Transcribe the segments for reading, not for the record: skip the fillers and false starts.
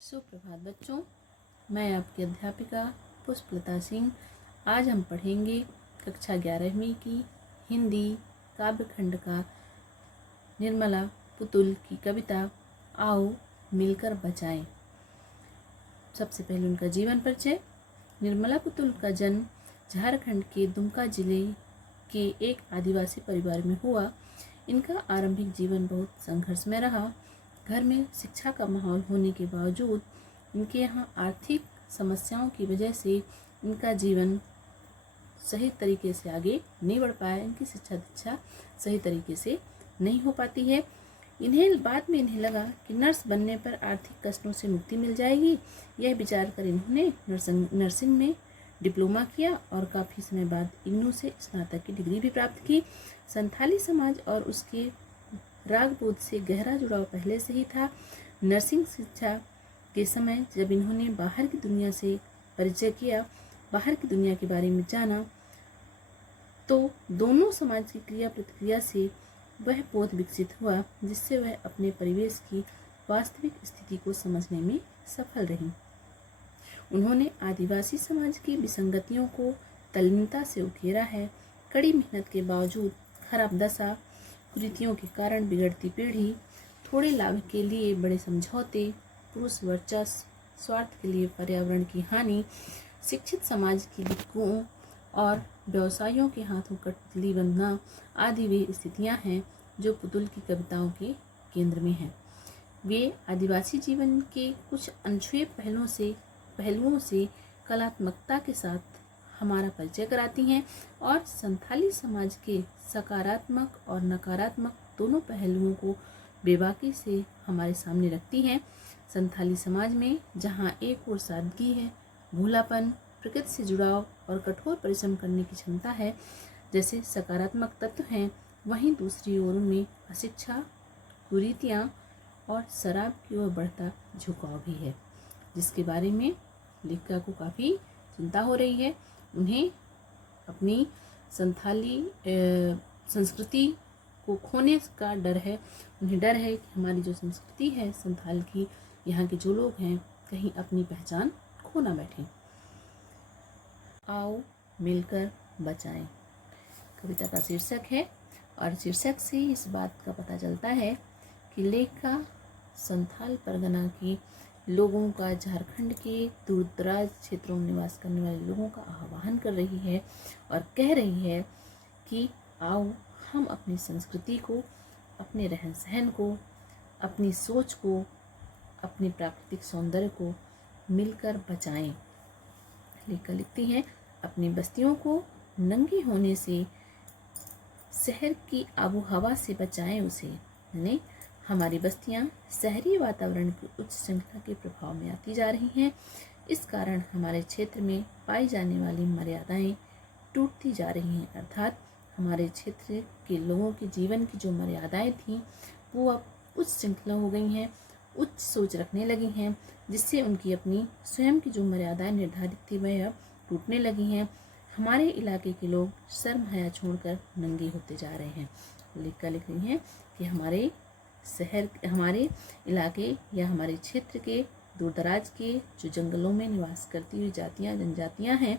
सुप्रभात बच्चों, मैं आपकी अध्यापिका पुष्पलता सिंह। आज हम पढ़ेंगे कक्षा 11वीं की हिंदी काव्यखंड का निर्मला पुतुल की कविता आओ मिलकर बचाएं। सबसे पहले उनका जीवन परिचय। निर्मला पुतुल का जन्म झारखंड के दुमका जिले के एक आदिवासी परिवार में हुआ। इनका आरंभिक जीवन बहुत संघर्षमय रहा। घर में शिक्षा का माहौल होने के बावजूद इनके यहाँ आर्थिक समस्याओं की वजह से इनका जीवन सही तरीके से आगे नहीं बढ़ पाया। इनकी शिक्षा दीक्षा सही तरीके से नहीं हो पाती है। बाद में इन्हें लगा कि नर्स बनने पर आर्थिक कष्टों से मुक्ति मिल जाएगी। यह विचार कर इन्होंने नर्सिंग में डिप्लोमा किया और काफ़ी समय बाद इग्नू से स्नातक की डिग्री भी प्राप्त की। संथाली समाज और उसके रागबोध से गहरा जुड़ाव पहले से ही था। नर्सिंग शिक्षा के समय जब इन्होंने बाहर की दुनिया से परिचय किया, बाहर की दुनिया के बारे में जाना, तो दोनों समाज की क्रिया प्रतिक्रिया से वह बोध विकसित हुआ जिससे वह अपने परिवेश की वास्तविक स्थिति को समझने में सफल रही। उन्होंने आदिवासी समाज की विसंगतियों को तल्लीनता से उकेरा है। कड़ी मेहनत के बावजूद खराब दशा, कुरीतियों के कारण बिगड़ती पीढ़ी, थोड़े लाभ के लिए बड़े समझौते, पुरुष वर्चस्व, स्वार्थ के लिए पर्यावरण की हानि, शिक्षित समाज की दिक्कतों और व्यवसायियों के हाथों कठपुतली बनना आदि वे स्थितियां हैं जो पुतुल की कविताओं के केंद्र में हैं। वे आदिवासी जीवन के कुछ अनछुए पहलुओं से कलात्मकता के साथ हमारा परिचय कराती हैं और संथाली समाज के सकारात्मक और नकारात्मक दोनों पहलुओं को बेबाकी से हमारे सामने रखती हैं। संथाली समाज में जहाँ एक ओर सादगी है, भूलापन, प्रकृति से जुड़ाव और कठोर परिश्रम करने की क्षमता है जैसे सकारात्मक तत्व हैं, वहीं दूसरी ओर उनमें अशिक्षा, कुरीतियाँ और शराब की ओर बढ़ता झुकाव भी है, जिसके बारे में लेखिका को काफ़ी चिंता हो रही है। उन्हें अपनी संथाली संस्कृति को खोने का डर है। उन्हें डर है कि हमारी जो संस्कृति है संथाल की, यहाँ के जो लोग हैं कहीं अपनी पहचान खो ना बैठें। आओ मिलकर बचाएं कविता का शीर्षक है और शीर्षक से इस बात का पता चलता है कि लेखिका संथाल परगना के लोगों का, झारखंड के दूरदराज क्षेत्रों में निवास करने वाले लोगों का आह्वान कर रही है और कह रही है कि आओ हम अपनी संस्कृति को, अपने रहन सहन को, अपनी सोच को, अपने प्राकृतिक सौंदर्य को मिलकर बचाएं। लेखिका लिखती हैं, अपनी बस्तियों को नंगे होने से, शहर की आबो हवा से बचाएं उसे। यानी हमारी बस्तियां शहरी वातावरण की उच्च श्रृंखला के प्रभाव में आती जा रही हैं। इस कारण हमारे क्षेत्र में पाई जाने वाली मर्यादाएं टूटती जा रही हैं, अर्थात हमारे क्षेत्र के लोगों के जीवन की जो मर्यादाएं थीं वो अब उच्च श्रृंखला हो गई हैं, उच्च सोच रखने लगी हैं, जिससे उनकी अपनी स्वयं की जो मर्यादाएं निर्धारित थी वह अब टूटने लगी हैं। हमारे इलाके के लोग शर्म हया छोड़कर नंगे होते जा रहे हैं। लेखिका लिख रही हैं कि हमारे इलाके या हमारे क्षेत्र के दूरदराज के जो जंगलों में निवास करती हुई जनजातियां हैं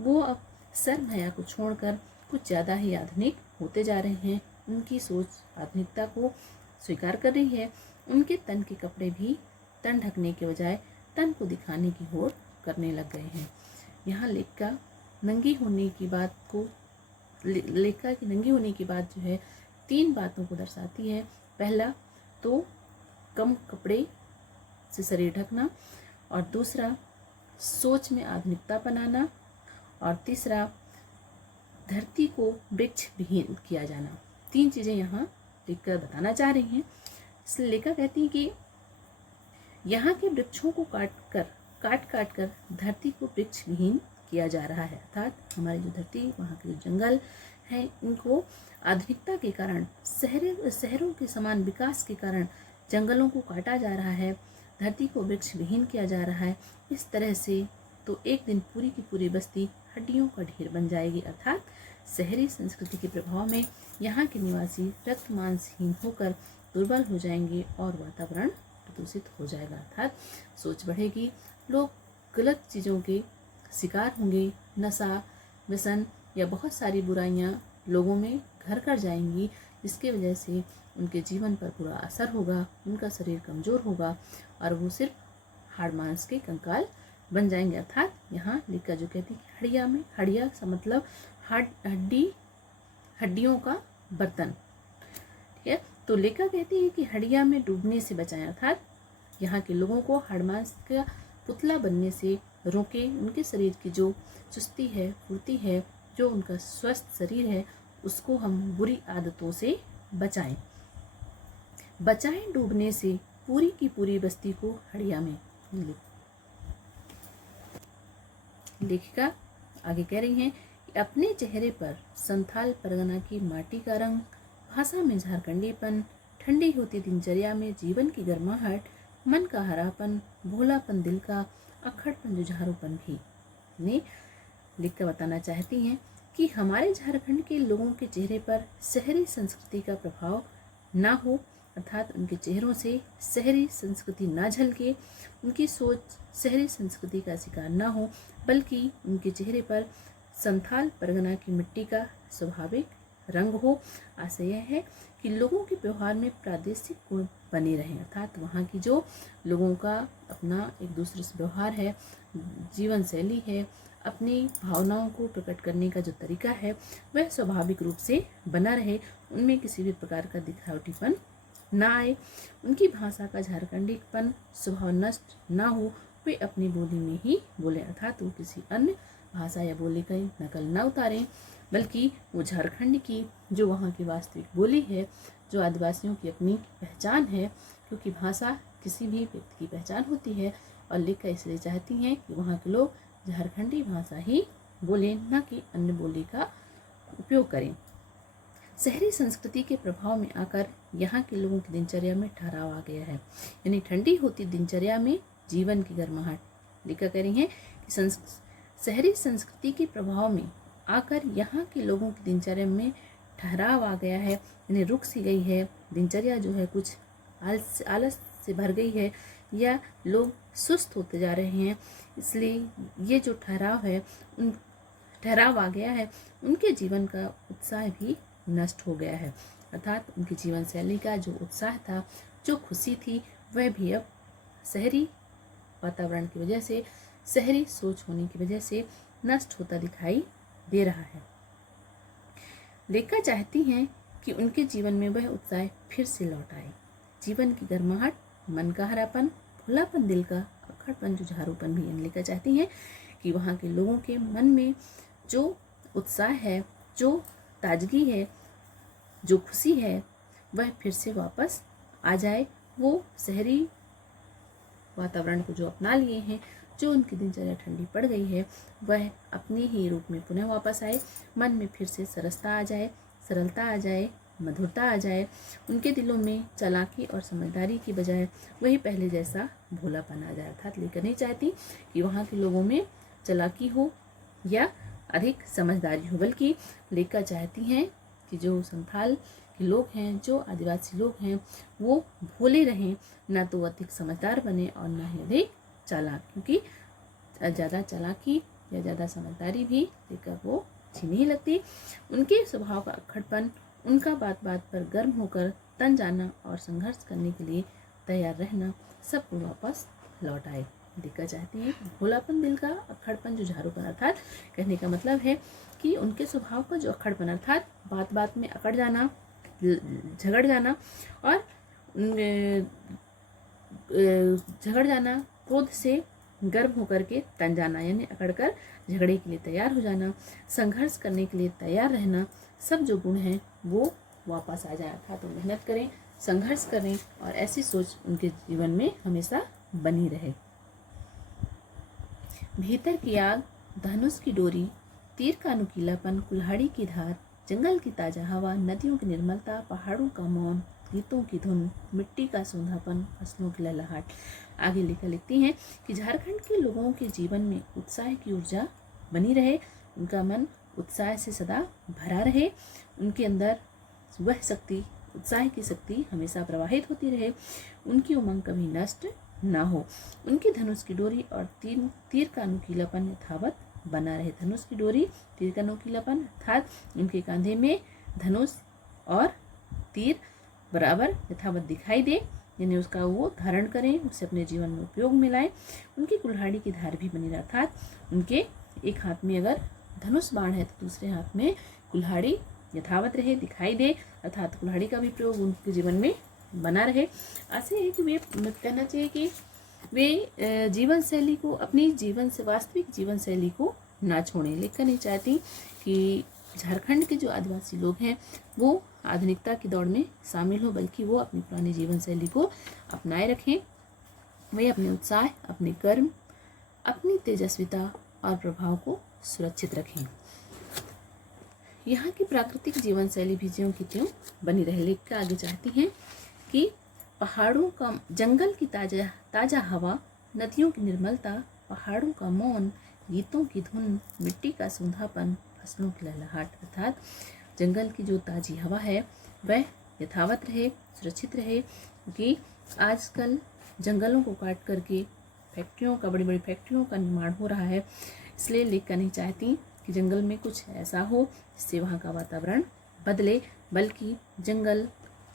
वो अब शर्म हया को छोड़कर कुछ ज़्यादा ही आधुनिक होते जा रहे हैं। उनकी सोच आधुनिकता को स्वीकार कर रही है। उनके तन के कपड़े भी तन ढकने के बजाय तन को दिखाने की होड़ करने लग गए हैं। यहाँ लेखिका नंगी होने की बात जो है 3 बातों को दर्शाती है। पहला तो कम कपड़े से शरीर ढकना, और दूसरा सोच में आधुनिकता बनाना, और तीसरा धरती को वृक्ष विहीन किया जाना। 3 चीज़ें यहाँ लेखिका बताना चाह रही हैं। इसलिए लेखिका कहती है कि यहाँ के वृक्षों को काट कर धरती को वृक्ष विहीन किया जा रहा है, अर्थात हमारी जो धरती, वहाँ के जो जंगल हैं, इनको आधुनिकता के कारण, शहरों के समान विकास के कारण जंगलों को काटा जा रहा है, धरती को वृक्ष विहीन किया जा रहा है। इस तरह से तो एक दिन पूरी की पूरी बस्ती हड्डियों का ढेर बन जाएगी, अर्थात शहरी संस्कृति के प्रभाव में यहाँ के निवासी रक्त मांसहीन होकर दुर्बल हो जाएंगे और वातावरण प्रदूषित हो जाएगा, अर्थात सोच बढ़ेगी, लोग गलत चीज़ों के शिकार होंगे, नशा व्यसन या बहुत सारी बुराइयां लोगों में घर कर जाएंगी, जिसके वजह से उनके जीवन पर बुरा असर होगा, उनका शरीर कमज़ोर होगा और वो सिर्फ हाड़ मांस के कंकाल बन जाएंगे। अर्थात यहाँ लेखिका जो कहती है हड़िया में, हड़िया का मतलब हड्डियों का बर्तन, ठीक है। तो लेखिका कहती है कि हड़िया में डूबने से बचाएं, अर्थात यहाँ के लोगों को हाड़ मांस का पुतला बनने से रोकें, उनके शरीर की जो चुस्ती है, फुर्ती है, जो उनका स्वस्थ शरीर है, उसको हम बुरी आदतों से बचाएं डूबने से पूरी की पूरी बस्ती को हड़िया में। लेखिका आगे कह रही हैं कि अपने चेहरे पर संथाल परगना की माटी का रंग, भाषा में झारखंडीपन, ठंडी होती दिनचर्या में जीवन की गर्माहट, मन का हरापन, भोलापन दिल का, अक्खड़पन जुझारूपन भी ने लिखकर बताना चाहती हैं कि हमारे झारखंड के लोगों के चेहरे पर शहरी संस्कृति का प्रभाव ना हो, अर्थात उनके चेहरों से शहरी संस्कृति ना झलके, उनकी सोच शहरी संस्कृति का शिकार ना हो, बल्कि उनके चेहरे पर संथाल परगना की मिट्टी का स्वाभाविक रंग हो। आशय यह है कि लोगों के व्यवहार में प्रादेशिक गुण बने रहें, अर्थात वहाँ की जो लोगों का अपना एक दूसरे से व्यवहार है, जीवन शैली है, अपनी भावनाओं को प्रकट करने का जो तरीका है वह स्वाभाविक रूप से बना रहे, उनमें किसी भी प्रकार का दिखावटीपन ना आए, उनकी भाषा का झारखंडीपन स्वभाव नष्ट ना हो, वे अपनी बोली में ही बोले, अर्थात वो किसी अन्य भाषा या बोली का नकल ना उतारें, बल्कि वो झारखंड की जो वहाँ की वास्तविक बोली है, जो आदिवासियों की अपनी पहचान है, क्योंकि भाषा किसी भी व्यक्ति की पहचान होती है और लेखिका इसलिए चाहती हैं कि वहाँ के लोग झारखंडी भाषा ही बोलें, न कि अन्य बोली का उपयोग करें। शहरी संस्कृति के प्रभाव में आकर यहाँ के लोगों की दिनचर्या में ठहराव आ गया है, यानी ठंडी होती दिनचर्या में जीवन की गर्माहट। लेखिका कह रही हैं कि शहरी संस्कृति के प्रभाव में आकर यहाँ के लोगों की दिनचर्या में ठहराव आ गया है, यानी रुक सी गई है दिनचर्या, जो है कुछ आलस से भर गई है या लोग सुस्त होते जा रहे हैं, इसलिए ये जो ठहराव आ गया है, उनके जीवन का उत्साह भी नष्ट हो गया है, अर्थात उनकी जीवन शैली का जो उत्साह था, जो खुशी थी, वह भी अब शहरी वातावरण की वजह से, शहरी सोच होने की वजह से नष्ट होता दिखाई दे रहा है। लेखिका चाहती हैं कि उनके जीवन में वह उत्साह फिर से लौट आए, जीवन की गर्माहट, मन का हरापन, भोलापन दिल का, अक्खड़पन जुझारूपन भी। लेखिका चाहती हैं कि वहाँ के लोगों के मन में जो उत्साह है, जो ताजगी है, जो खुशी है, वह फिर से वापस आ जाए, वो शहरी वातावरण को जो अपना लिए हैं, जो उनकी दिनचर्या ठंडी पड़ गई है, वह अपने ही रूप में पुनः वापस आए, मन में फिर से सरसता आ जाए, सरलता आ जाए, मधुरता आ जाए, उनके दिलों में चालाकी और समझदारी की बजाय वही पहले जैसा भोलापन आ जाए। अर्थात लेखिका नहीं चाहती कि वहाँ के लोगों में चालाकी हो या अधिक समझदारी हो, बल्कि लेखिका चाहती हैं कि जो संथाल के लोग हैं, जो आदिवासी लोग हैं, वो भोले रहें, ना तो अधिक समझदार बने और ना ही अधिक चालाक, क्योंकि ज़्यादा चालाकी या ज़्यादा समझदारी भी लेखिका को अच्छी नहीं लगती। उनके स्वभाव का अक्खड़पन, उनका बात बात पर गर्म होकर तन जाना और संघर्ष करने के लिए तैयार रहना, सबको वापस लौट आए। लेखिका चाहती है भोलापन दिल का, अक्खड़पन जुझारूपन, अर्थात कहने का मतलब है कि उनके स्वभाव का जो अक्खड़पन, अर्थात बात बात में अकड़ जाना, झगड़ जाना और क्रोध से गर्म होकर के तन जाना, यानी अकड़कर झगड़े के लिए तैयार हो जाना, संघर्ष करने के लिए तैयार रहना, सब जो गुण हैं वो वापस आ जाए। अर्थात तो मेहनत करें, संघर्ष करें और ऐसी सोच उनके जीवन में हमेशा बनी रहे। भीतर की आग, धनुष की डोरी, तीर का नुकीलापन, कुल्हाड़ी की धार, जंगल की ताजा हवा, नदियों की निर्मलता, पहाड़ों का मौन, गीतों की धुन, मिट्टी का सूंधापन, फसलों की लहलहाट। आगे लेखिका लिखती हैं कि झारखंड के लोगों के जीवन में उत्साह की ऊर्जा बनी रहे, उनका मन उत्साह से सदा भरा रहे, उनके अंदर वह शक्ति, उत्साह की शक्ति हमेशा प्रवाहित होती रहे, उनकी उमंग कभी नष्ट ना हो, उनकी धनुष की डोरी और तीर का नुकीलापन यथावत बना रहे। धनुष की डोरी, तीर का नुकीलापन अर्थात उनके कंधे में धनुष और तीर बराबर यथावत दिखाई दे, यानी उसका वो धारण करें, उसे अपने जीवन में उपयोग में लाएं। उनकी कुल्हाड़ी की धार भी बनी रहे, अर्थात उनके एक हाथ में अगर धनुष बाण है तो दूसरे हाथ में कुल्हाड़ी यथावत रहे, दिखाई दे, अर्थात कुल्हाड़ी का भी प्रयोग उनके जीवन में बना रहे। ऐसे है कि वे कहना चाहिए कि वे जीवन शैली को, अपनी जीवन से वास्तविक जीवन शैली को ना छोड़ें। लेख करनी चाहती कि झारखंड के जो आदिवासी लोग हैं वो आधुनिकता की दौड़ में शामिल हो, बल्कि वो अपनी पुरानी जीवन शैली को अपनाए रखें। वे अपने उत्साह, अपने कर्म, अपनी तेजस्विता और प्रभाव को सुरक्षित रखें। यहाँ की प्राकृतिक जीवन शैली भी ज्यों की त्यों बनी रहे। लेख के आगे चाहती हैं कि पहाड़ों का, जंगल की ताजा हवा, नदियों की निर्मलता, पहाड़ों का मौन, गीतों की धुन, मिट्टी का सूंधापन, फसलों की लहलहाट, अर्थात जंगल की जो ताजी हवा है वह यथावत रहे, सुरक्षित रहे, क्योंकि आजकल जंगलों को काट करके फैक्ट्रियों का, बड़ी बड़ी फैक्ट्रियों का निर्माण हो रहा है। इसलिए लेख करनी चाहती कि जंगल में कुछ ऐसा हो जिससे वहाँ का वातावरण बदले, बल्कि जंगल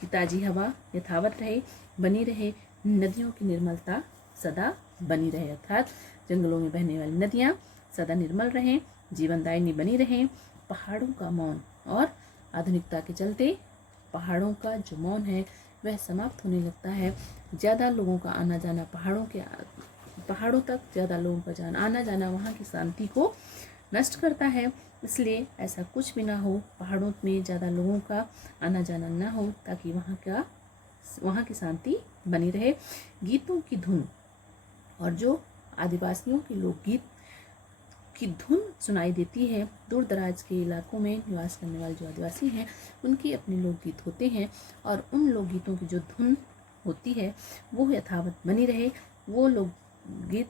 की ताजी हवा यथावत रहे, बनी रहे, नदियों की निर्मलता सदा बनी रहे, अर्थात जंगलों में बहने वाली नदियाँ सदा निर्मल रहें, जीवनदायिनी बनी रहें। पहाड़ों का मौन, और आधुनिकता के चलते पहाड़ों का जो मौन है वह समाप्त होने लगता है। ज़्यादा लोगों का आना जाना, पहाड़ों तक ज़्यादा लोगों का आना जाना वहाँ की शांति को नष्ट करता है। इसलिए ऐसा कुछ भी ना हो, पहाड़ों में ज़्यादा लोगों का आना जाना ना हो, ताकि वहाँ की शांति बनी रहे। गीतों की धुन, और जो आदिवासियों के लोकगीत की धुन सुनाई देती है, दूर दराज के इलाकों में निवास करने वाले जो आदिवासी हैं उनके अपने लोकगीत होते हैं, और उन लोकगीतों की जो धुन होती है वो यथावत बनी रहे। वो लोकगीत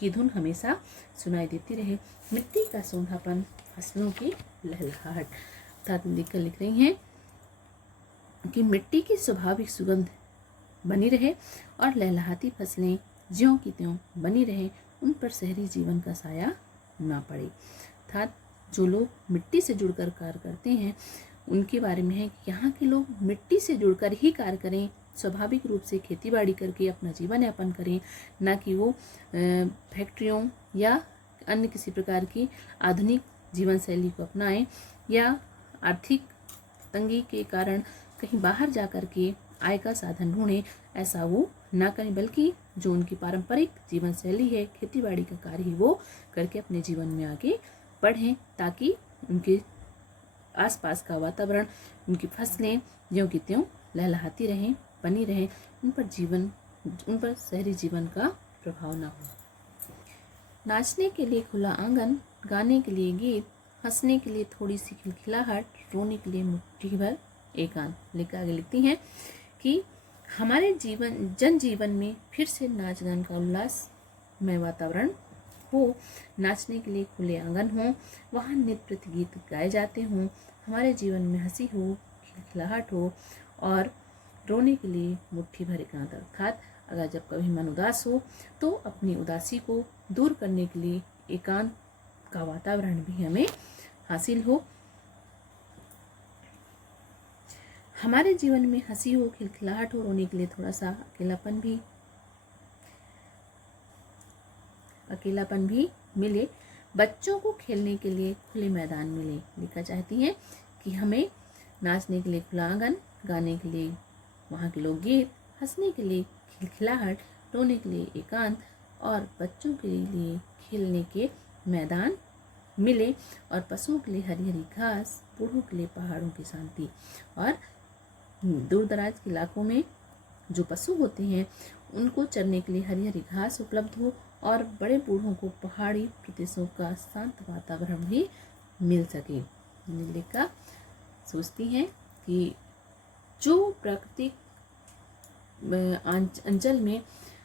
की धुन हमेशा सुनाई देती रहे। मिट्टी का सूंधापन, फसलों की लहलहाट, अर्थात लिख रही हैं कि मिट्टी की स्वाभाविक सुगंध बनी रहे और लहलहाती फसलें ज्यों की त्यों बनी रहे, उन पर शहरी जीवन का साया ना पड़े। अर्थात जो लोग मिट्टी से जुड़कर कार्य करते हैं उनके बारे में है कि यहाँ के लोग मिट्टी से जुड़कर ही कार्य करें, स्वाभाविक रूप से खेतीबाड़ी करके अपना जीवन यापन करें, ना कि वो फैक्ट्रियों या अन्य किसी प्रकार की आधुनिक जीवन शैली को अपनाएं, या आर्थिक तंगी के कारण कहीं बाहर जा कर के आय का साधन ढूंढें, ऐसा वो ना करें, बल्कि जो उनकी पारंपरिक जीवन शैली है, खेतीबाड़ी का कार्य ही वो करके अपने जीवन में आगे बढ़ें, ताकि उनके आसपास का वातावरण, उनकी फसलें ज्यों की त्यों लहलहाती रहें, बनी रहें, उन पर शहरी जीवन का प्रभाव ना हो। नाचने के लिए खुला आंगन, गाने के लिए गीत, हंसने के लिए थोड़ी सी खिलखिलाहट, रोने के लिए मुट्ठी भर एकांत। लेकर आगे लिखती हैं कि हमारे जनजीवन में फिर से नाच गान का उल्लासमय वातावरण हो, नाचने के लिए खुले आंगन हो, वहाँ नृत्य प्रति गीत गाए जाते हों, हमारे जीवन में हंसी हो, खिलखिलाहट हो, और रोने के लिए मुट्ठी भर एकांत। अर्थात अगर जब कभी मन उदास हो तो अपनी उदासी को दूर करने के लिए एकांत का वातावरण भी हमें हासिल हो। हमारे जीवन में हंसी हो, खिलखिलाहट हो, रोने के लिए थोड़ा सा अकेलापन भी मिले, बच्चों को खेलने के लिए खुले मैदान मिले। लिखना चाहती हैं कि हमें नाचने के लिए खुला आंगन, गाने के लिए वहाँ के लोकगीत, हंसने के लिए खिलखिलाहट, रोने के लिए एकांत, और बच्चों के लिए खेलने के मैदान मिले, और पशुओं के लिए हरी हरी घास, बूढ़ों के लिए पहाड़ों की शांति। और दूर दराज के इलाकों में जो पशु होते हैं उनको चरने के लिए हरी हरी घास उपलब्ध हो, और बड़े बूढ़ों को पहाड़ी प्रदेशों का शांत वातावरण भी मिल सके। लेखिका सोचती हैं कि जो प्राकृतिक अंचल में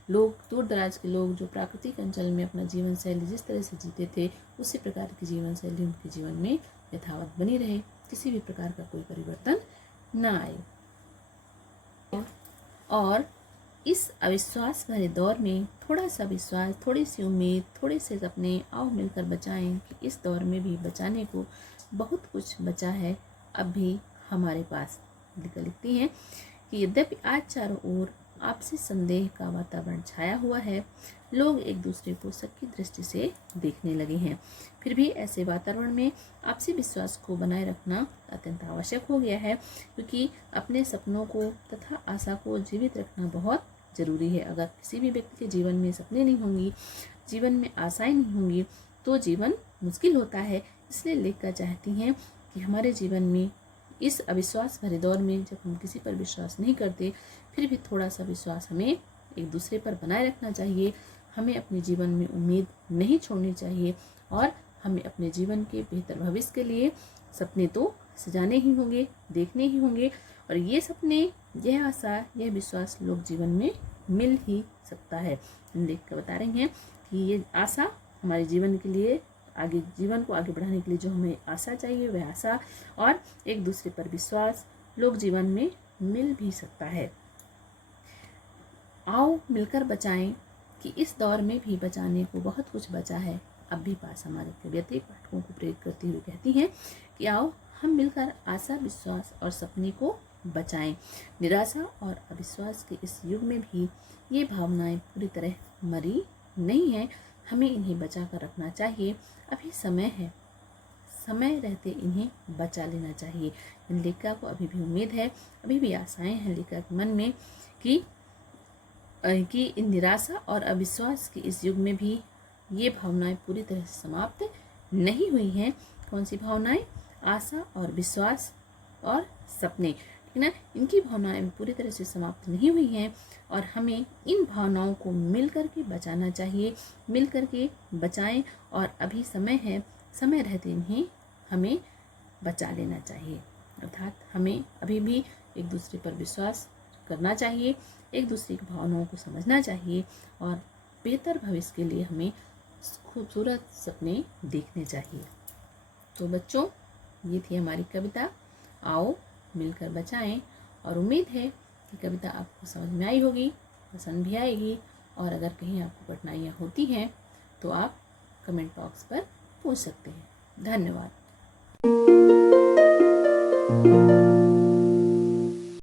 लोग, दूर दराज के लोग जो प्राकृतिक अंचल में अपना जीवन शैली जिस तरह से जीते थे, उसी प्रकार की जीवन शैली उनके जीवन में यथावत बनी रहे, किसी भी प्रकार का कोई परिवर्तन न आए। और इस अविश्वास भरे दौर में थोड़ा सा विश्वास, थोड़ी सी उम्मीद, थोड़े से सपने आओ मिलकर बचाएं कि इस दौर में भी बचाने को बहुत कुछ बचा है अब भी हमारे पास। लिखती हैं कि यद्यपि आज चारों ओर आपसी संदेह का वातावरण छाया हुआ है, लोग एक दूसरे को शक की दृष्टि से देखने लगे हैं, फिर भी ऐसे वातावरण में आपसी विश्वास को बनाए रखना अत्यंत आवश्यक हो गया है, क्योंकि अपने सपनों को तथा आशा को जीवित रखना बहुत जरूरी है। अगर किसी भी व्यक्ति के जीवन में सपने नहीं होंगी, जीवन में आशाएं नहीं होंगी, तो जीवन मुश्किल होता है। इसलिए लेखिका चाहती हैं कि हमारे जीवन में इस अविश्वास भरे दौर में जब हम किसी पर विश्वास नहीं करते, फिर भी थोड़ा सा विश्वास हमें एक दूसरे पर बनाए रखना चाहिए। हमें अपने जीवन में उम्मीद नहीं छोड़नी चाहिए और हमें अपने जीवन के बेहतर भविष्य के लिए सपने तो सजाने ही होंगे, देखने ही होंगे, और ये सपने, यह आशा, यह विश्वास लोग जीवन में मिल ही सकता है। लेखिका बता रही हैं कि ये आशा हमारे जीवन के लिए, आगे जीवन को आगे बढ़ाने के लिए जो हमें आशा चाहिए, वह आशा और एक दूसरे पर विश्वास लोग जीवन में मिल भी सकता है। आओ मिलकर बचाएं कि इस दौर में भी बचाने को बहुत कुछ बचा है अब भी पास। हमारे कवियत्री पाठकों को प्रेरित करती हुई कहती हैं कि आओ हम मिलकर आशा, विश्वास और सपने को बचाएं। निराशा और अविश्वास के इस युग में भी ये भावनाएं पूरी तरह मरी नहीं हैं, हमें इन्हें बचा कर रखना चाहिए। अभी समय है, समय रहते इन्हें बचा लेना चाहिए। इन लेखिका को अभी भी उम्मीद है, अभी भी आशाएं हैं लेखिका के मन में कि इन निराशा और अविश्वास के इस युग में भी ये भावनाएं पूरी तरह से समाप्त नहीं हुई हैं। कौन सी भावनाएं? आशा और विश्वास और सपने, ठीक ना। इनकी भावनाएं पूरी तरह से समाप्त नहीं हुई हैं और हमें इन भावनाओं को मिल करके बचाना चाहिए। मिल करके बचाएं और अभी समय है, समय रहते इन्हें हमें बचा लेना चाहिए। अर्थात हमें अभी भी एक दूसरे पर विश्वास करना चाहिए, एक दूसरे की भावनाओं को समझना चाहिए और बेहतर भविष्य के लिए हमें खूबसूरत सपने देखने चाहिए। तो बच्चों, ये थी हमारी कविता आओ मिलकर बचाएं, और उम्मीद है कि कविता आपको समझ में आई होगी, पसंद भी आएगी। और अगर कहीं आपको कठिनाइयाँ होती हैं तो आप कमेंट बॉक्स पर पूछ सकते हैं। धन्यवाद।